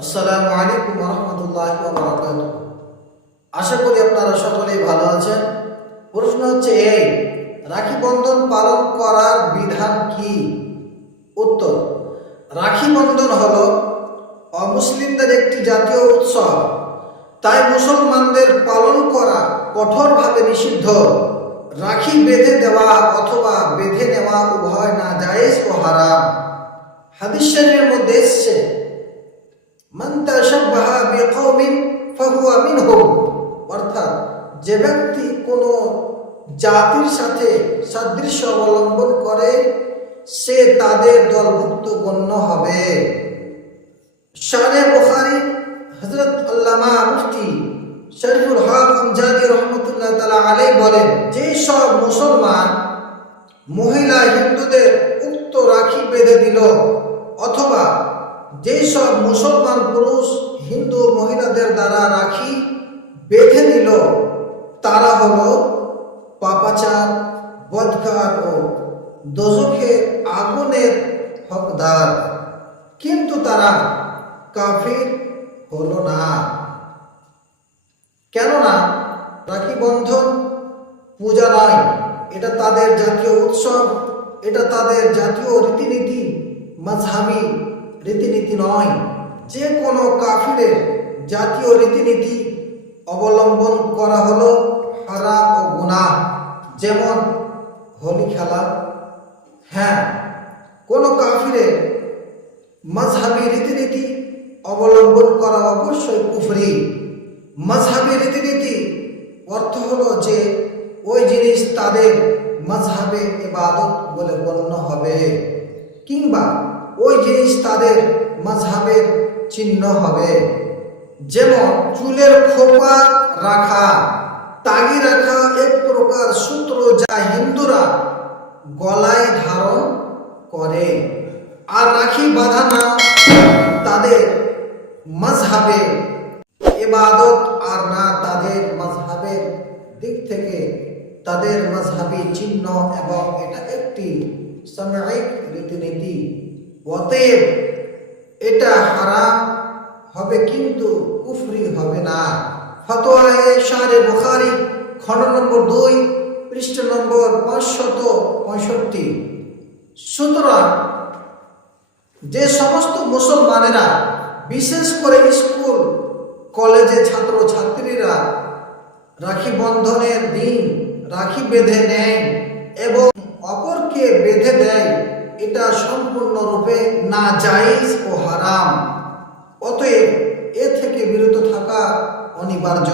আসসালামু আলাইকুম ওয়া রাহমাতুল্লাহি ওয়া বারাকাতুহু। আশা করি আপনারা সকলেই ভালো আছেন। প্রশ্ন হচ্ছে এই, রাখি বন্ধন পালন করার বিধান কি? উত্তর, রাখি বন্ধন হলো অমুসলিমদের একটি জাতীয় উৎসব, তাই মুসলমানদের পালন করা কঠোরভাবে নিষিদ্ধ। রাখি বেঁধে দেওয়া অথবা বেঁধে নেওয়া উভয় নাজায়েজ ও হারাম। হাদিস শরীফের মধ্যে এসেছে, মান তাশাব্বাহা বিকওমিন ফাহুয়া মিনহুম, অর্থাৎ যে ব্যক্তি কোনো জাতির সাথে সাদৃশ্য অবলম্বন করে সে তাদের দলভুক্ত গণ্য হবে। শারে বুখারী হযরত আল্লামা মুফতি শরীফুল হক আমজাদি রহমাতুল্লাহ তাআলা আলাইহি বলেন, যে সব মুসলমান মহিলা হিন্দুদের উক্ত রাখি বেঁধে দিল অথবা যেই সব মুসলমান পুরুষ হিন্দু মহিলাদের দ্বারা রাখি বেঁধে দিল তারা হলো পাপাচার, বদকার ও দোজখে আগুনের হকদার, কিন্তু তারা কাফির হলো না। কেননা রাখি বন্ধন পূজা নয়, এটা তাদের জাতীয় উৎসব, এটা তাদের জাতীয় রীতিনীতি, মাযহাবী রীতিনীতি নয়। যে কোনো কাফিরের জাতীয় রীতিনীতি অবলম্বন করা হলো হারাম ও গুনাহ। যেমন হোলি খেলা, হ্যাঁ, কোনো কাফিরের মাযহাবী রীতিনীতি অবলম্বন করা অবশ্যই কুফরি। মাযহাবী রীতিনীতি অর্থ হলো যে ওই জিনিস তাদের মাযহাবে ইবাদত বলে গণ্য হবে, কিংবা ওই জিনিস তাদের মাযহাবের চিহ্ন হবে। যেমন চুলের খোপা রাখা, তাগি রাখা এক প্রকার সূত্র যা হিন্দুরা গলায় ধারণ করে। আর রাখি বাঁধানো তাদের মাযহাবে ইবাদত আর না তাদের মাযহাবের দিক থেকে তাদের মাযহাবী চিহ্ন, এবং এটা একটি সাময়িক রীতিনীতি। অতএব এটা হারাম হবে কিন্তু কুফরি হবে না। ফতোয়ায়ে শারে বুখারী খণ্ড নম্বর 2 পৃষ্ঠ নম্বর 565। সুতরাং যে সমস্ত মুসলমানেরা বিশেষ করে স্কুল কলেজে ছাত্র ছাত্রীরা রাখি বন্ধনের দিন রাখি বেঁধে নেয় এবং অপরকে বেঁধে দেয়, এটা সম্পূর্ণরূপে নাজায়েজ ও হারাম। অতএব এ থেকে বিরত থাকা অনিবার্য।